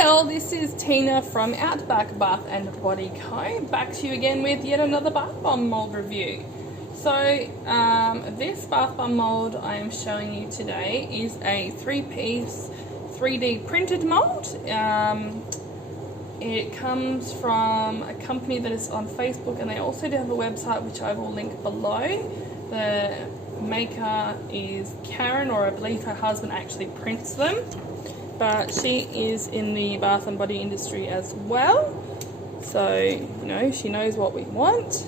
Hi all, this is Tina from Outback Bath and Body Co. Back to you again with yet another bath bomb mould review. So this bath bomb mould I am showing you today is a 3-piece 3D printed mould. It comes from a company that is on Facebook, and they also do have a website which I will link below. The maker is Karen, or I believe her husband actually prints them. But she is in the bath and body industry as well, so you know, she knows what we want.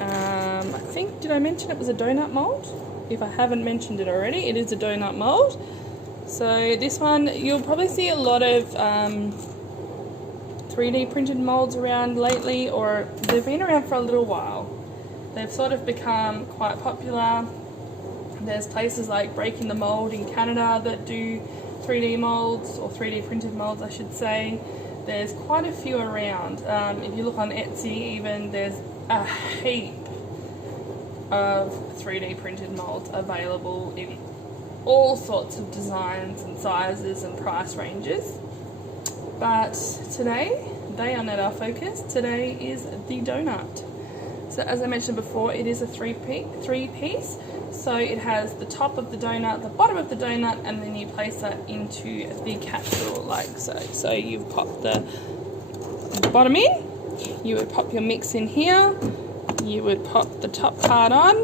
I think, did I mention it was a donut mould? If I haven't mentioned it already, it is a donut mould. So this one, you'll probably see a lot of 3D printed moulds around lately, or they've been around for a little while. They've sort of become quite popular. There's places like Breaking the Mould in Canada that do 3D molds, or 3D printed molds I should say. There's quite a few around. If you look on Etsy even, there's a heap of 3D printed molds available in all sorts of designs and sizes and price ranges. But today, they are not our focus. Today is the donut. So as I mentioned before, it is a three-piece. So it has the top of the donut, the bottom of the donut, and then you place that into the capsule like so. So you pop the bottom in, you would pop your mix in here, you would pop the top part on,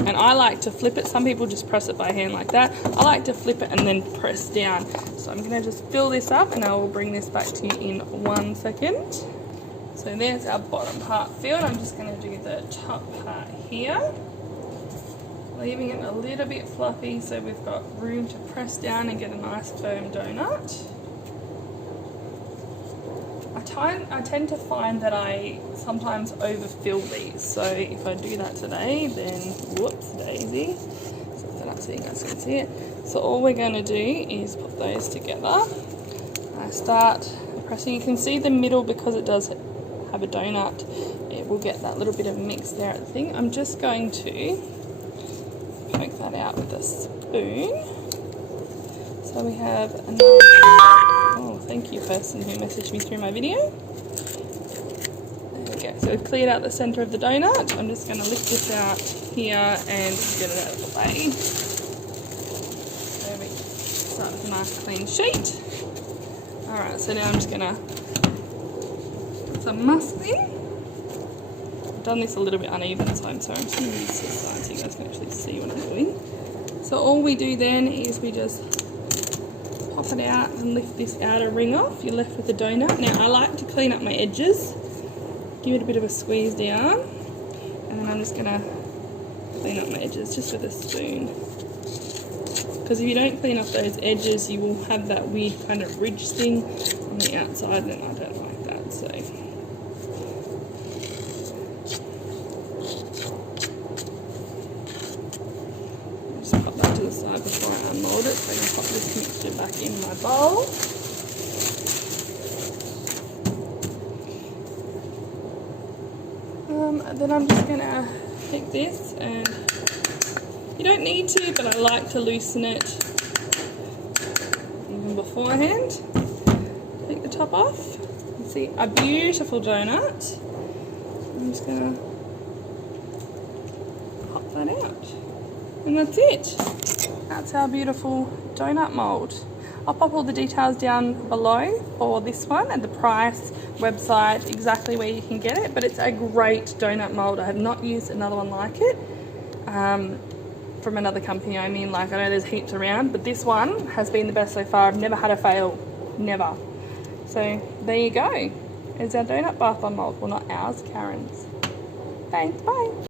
and I like to flip it. Some people just press it by hand like that. I like to flip it and then press down. So I'm going to just fill this up, and I will bring this back to you in 1 second. So there's our bottom part filled. I'm just going to do the top part here, leaving it a little bit fluffy so we've got room to press down and get a nice firm donut. I tend to find that I sometimes overfill these, so if I do that today, then whoops daisy, set that up so you guys can see it. So all we're going to do is put those together. I start pressing. You can see the middle, because it does have a donut, it will get that little bit of mix there at the thing. I'm just going to poke that out with a spoon. So we have a nice, oh thank you person who messaged me through my video. There we go, so we've cleared out the centre of the donut. I'm just going to lift this out here and get it out of the way. There we go, start with a nice clean sheet. Alright, so now I'm just going to put some musk in. I've done this a little bit uneven, so I'm sorry. I'm just going to use this side so you guys can actually see what I'm doing. So all we do then is we just pop it out and lift this outer ring off. You're left with the donut. Now I like to clean up my edges, give it a bit of a squeeze down, and then I'm just going to clean up my edges just with a spoon. Because if you don't clean up those edges, you will have that weird kind of ridge thing on the outside, and I don't like that. So pop that to the side before I unmold it, so I can pop this mixture back in my bowl. Then I'm just going to take this, and you don't need to, but I like to loosen it even beforehand. Take the top off. You can see a beautiful donut. I'm just going to pop that out. And that's it. That's our beautiful donut mould. I'll pop all the details down below for this one, and the price, website, exactly where you can get it. But it's a great donut mould. I have not used another one like it. From another company, I mean, like I know there's heaps around, but this one has been the best so far. I've never had a fail. Never. So there you go. It's our donut bath bomb mould. Well, not ours, Karen's. Thanks, bye.